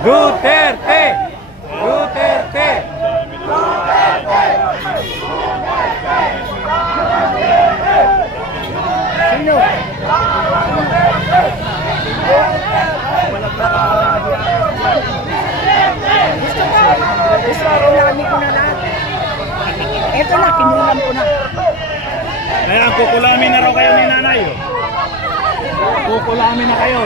Duterte! Duterte! Sino? Gusto ko namin ko na lahat. Eto na, kinulam ko na. Kaya kukulamin na raw kayo ni nanay. Kukulamin na kayo.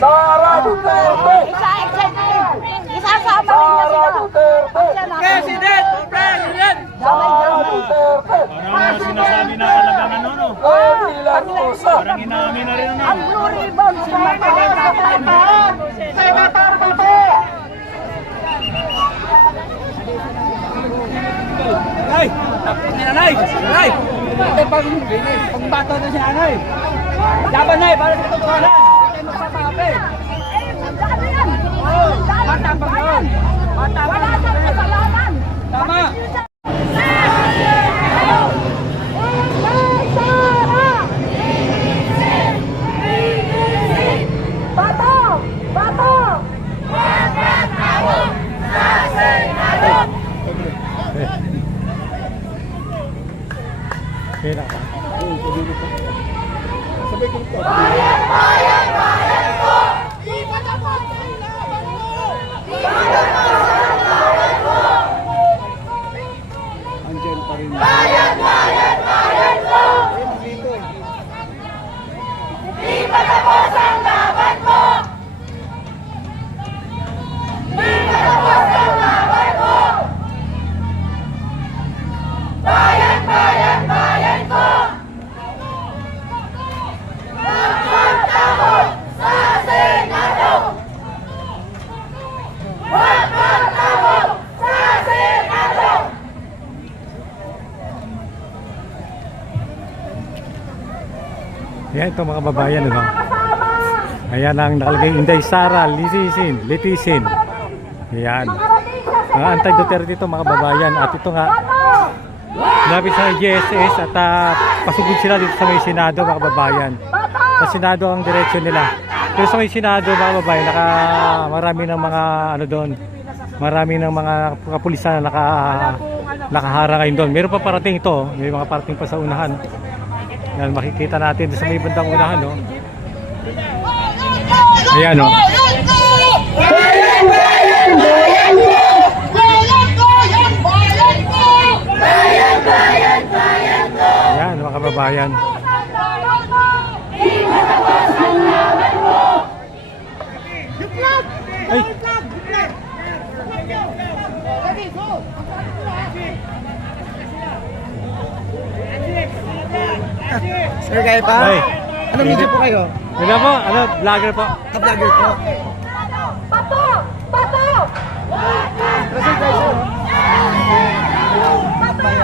Sara Duterte! Isasama rin sila. President! President! Sara Duterte! Ano sinasabi na talagang ano, no? Kabilang usa! Parang inaamin na rin ano. Ang Blue Ribbon, si Senator Bato! Nay! Tapos ni nanay! Nanay! Ito pang bato na si nanay! Laban nay! Para sa katotohanan! Hindi tayo magpapahapi! Bata pa yun! Bata pa! Wala siyang kasalanan! Tama! Bato! Bato! Kaya ka? Bayan! Bayan! Bayan ko! Di ba tapos ang laban mo? Di ba tapos ang laban mo? Andiyan pa rin. Bayan! Bayan! Bayan ko! Di ba tapos ang laban mo? Di ba tapos ang laban mo? Bayan! Bayan! Bayan ko! Magpatawag sa Senado! Magpatawag sa Senado! Ayan ito mga babayan, ano? Ayan ang nakalagay Inday Sara Litisin. Ayan. Mga anti-Duterte dito mga babayan. At ito nga, lapit sa GSS at pasugod sila dito sa may Senado mga babayan. Sa Senado ang diretsyon nila. Pero sa may Senado mga babayan, marami ng mga ano doon. Marami ng mga kapulisan na nakaharang ngayon doon. Meron pa parating ito. May mga parating pa sa unahan. Yan, makikita natin sa may bandang unahan, no? Ayan, no? Bayan! Bayan! Bayan ko! Bayan ko! Bayan ko! Bayan! Bayan! Bayan ko! Ayan, mga kababayan. Di ba tapos ang laban mo? Ay! Sir, kaya pa? Ay! Anong video po kayo? Wala po, ano, vlogger po. Ka-vlogger po. Bato! Bato! Present kayo, sir. Bato!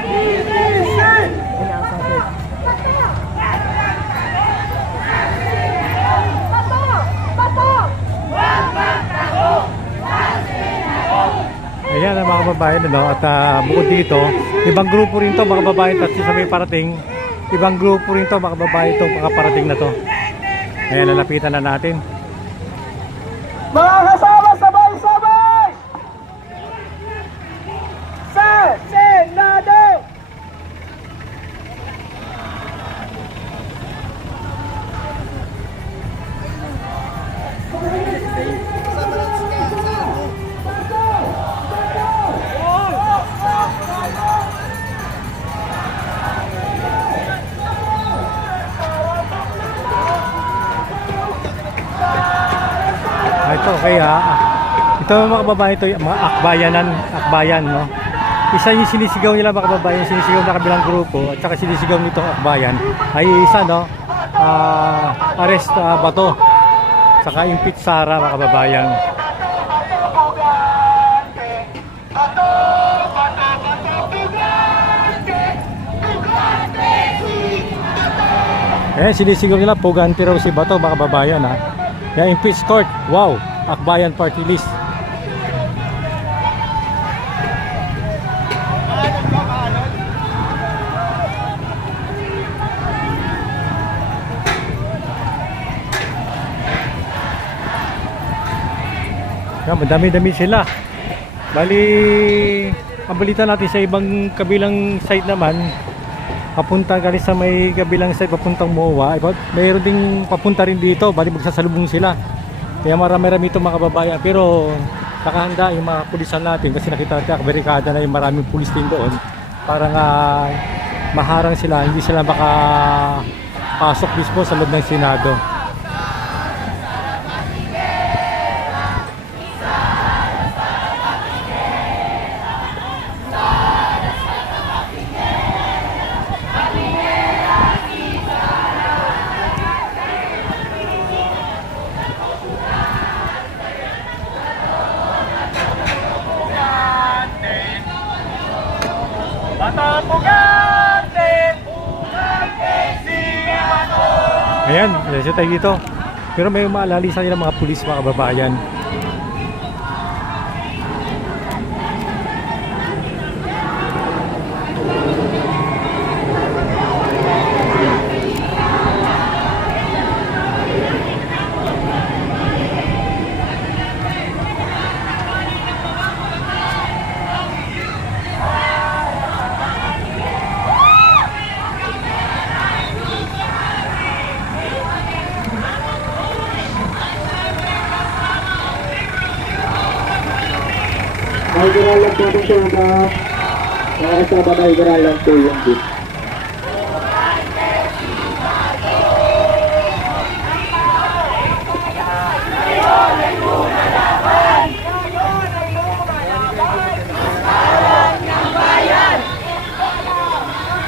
Inday Sara! Bato! Bato! Ayan ang mga kababayan, ano? At bukod dito, ibang grupo rin to mga kababayan. At sa may parating, ibang grupo rin to mga kababayan itong mga parating na to. Ayan, lalapitan na natin. Mga kasama, sabay-sabay! Sir! Okay ha. Ito mga kababayan, ito yung mga akbayan, no? Isa yung sinisigaw nila mga kababayan, sinisigaw na kabilang grupo at saka sinisigaw nitong akbayan ay isa, no? Arrest Bato saka impeach Sara mga kababayan. Sinisigaw nila pugante raw si Bato mga kababayan ha. Kaya impeach court. Wow, akbayan party list. Madami-dami sila. Bali, ang balita natin sa ibang kabilang side naman, papunta galing sa may kabilang side papuntang MOA, mayroon ding papunta rin dito, bali magsasalubong sila. Kaya marami-rami itong mga kababayan, pero nakahanda yung mga pulisan natin kasi nakita natin barikada na yung maraming pulis din doon para nga maharang sila, hindi sila makapasok mismo sa loob ng Senado. Ayan, siya tayo dito. Pero may maalalisan nila mga pulis, mga kababayan. Naigaralan po ito siya na nakasama naigaralan po yung bit.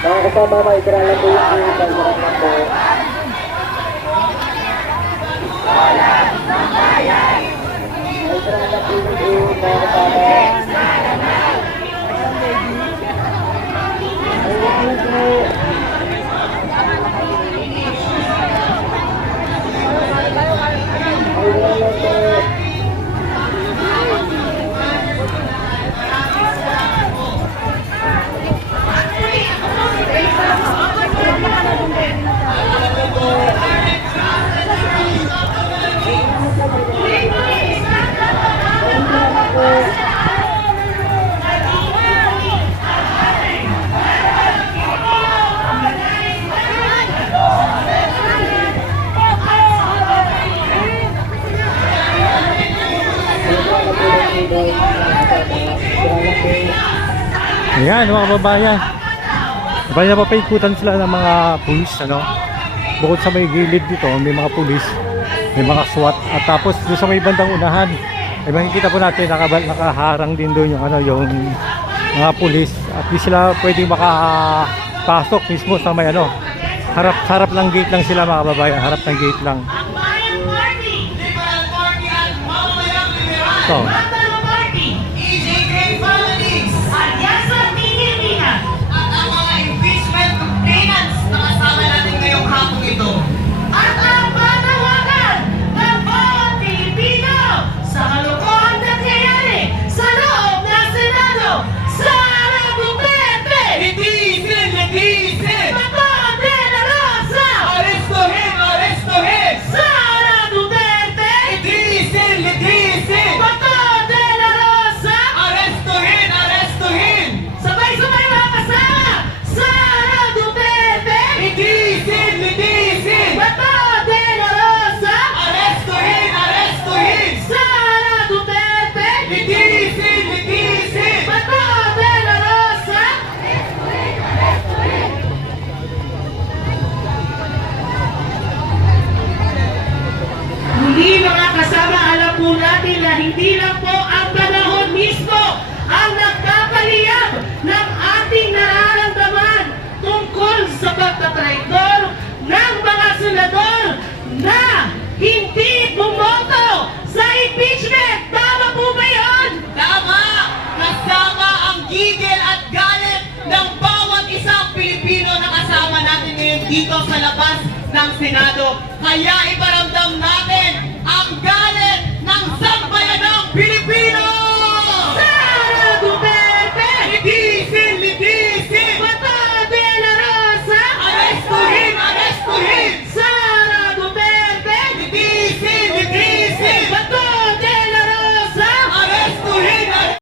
Nakasama naigaralan po yung bit. Naigaralan po. Ayan mga kababayan, bali napapaikutan sila ng mga pulis, ano? Bukod sa may gilid dito, may mga pulis, may mga SWAT, at tapos doon sa may bandang unahan ay makikita po natin nakaharang din doon yung, yung mga pulis, at di sila pwedeng makapasok mismo sa may harap ng gate lang sila mga kababayan, harap ng gate lang. So at ang panawagan ng bawat Pilipino sa kalokohan na nangyayari sa loob ng Senado. Sara Duterte! Litisin! Litisin! Bato de la Rosa! Arestuhin! Arestuhin! Sara Duterte! Litisin! Litisin! Bato pagtatraidor ng mga senador na hindi bumoto sa impeachment. Tama po ba yun? Tama! Kasama ang gigil at galit ng bawat isang Pilipino na kasama natin ngayon dito sa labas ng Senado. Kaya iba